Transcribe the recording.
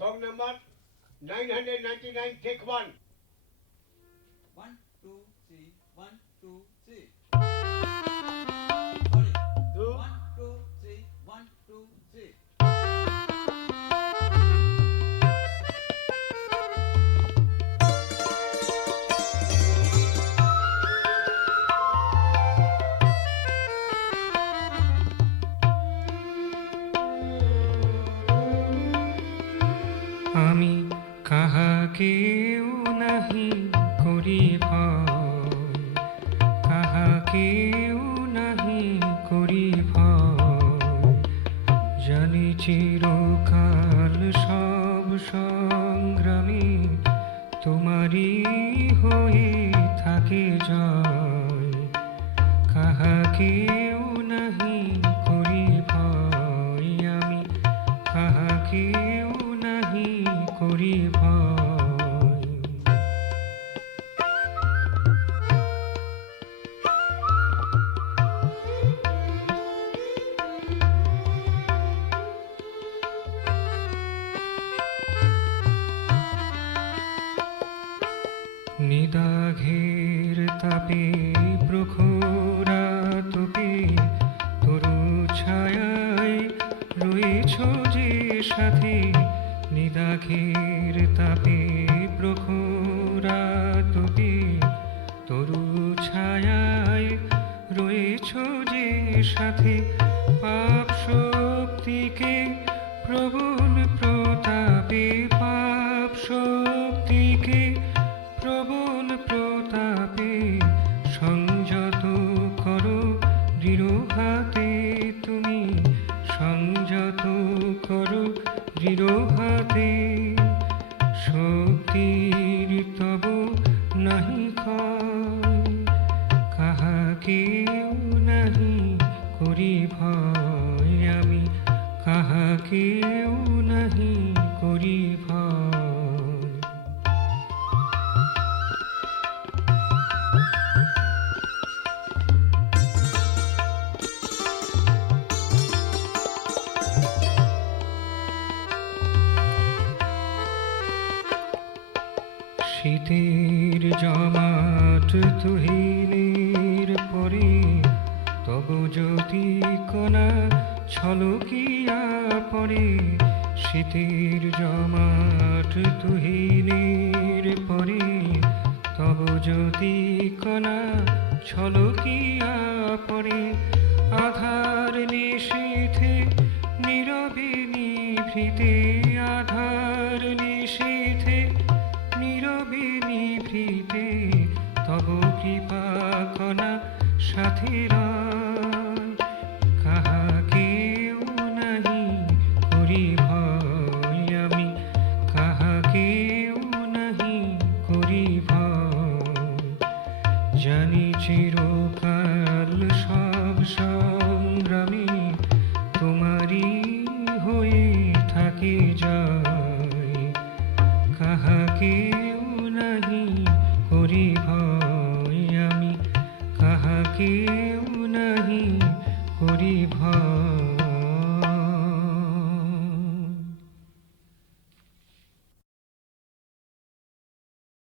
Song number 999, take one. 1, 2, 3, 1, 2, 3. Sorry. Two. 1, 2, 3, 1, 2, 3. আমি কাহাকেও নাহি করি ভয়, কাহাকেও নাহি করি ভয়। জানি চিরকাল সব সংগ্রামে তোমারই হয়ে থাকে জয়। কাহাকেও নাহি করি ভয়, আমি কাহাকেও নাহি করি ভয়। নিদাঘের তাপে প্রখরাতপে তরু ছায়ায় রয়েছ যে সাথে। নিদাঘের তাপে প্রখরাতপে তরু ছায়ায় রয়েছ যে সাথে। পাপ শক্তিকে প্রবল প্রতাপে, পাপ শক্তিকে প্রবল প্রতাপে সংযত করো দৃঢ় হাতে তুমি, সংযত করো দৃঢ় হাতে। শক্তির তব নাহি ক্ষয়, কাহাকেও নাহি করি ভয়, আমি কাহাকেও নাহি করি ভয়। শীতের জমাট তুহিনের পরে তব জ্যোতি কণা ছলকিয়া পড়ে। শীতের জমাট তুহিনের পরে তব জ্যোতি কণা ছলকিয়া পড়ে। আধার নিশীথে নীরবে নিভৃতে, আধার নিশীথে নীরবে নিভৃতে তব কৃপা কণা সাথে রয়। কাহাকেও নাহি করি ভয়, আমি কাহাকেও নাহি করি ভয়। জানি চিরকাল সব সংগ্রামে তোমারই হয়ে থাকে জয়। কাহাকেও নাহি করি ভয়, আমি কাহাকে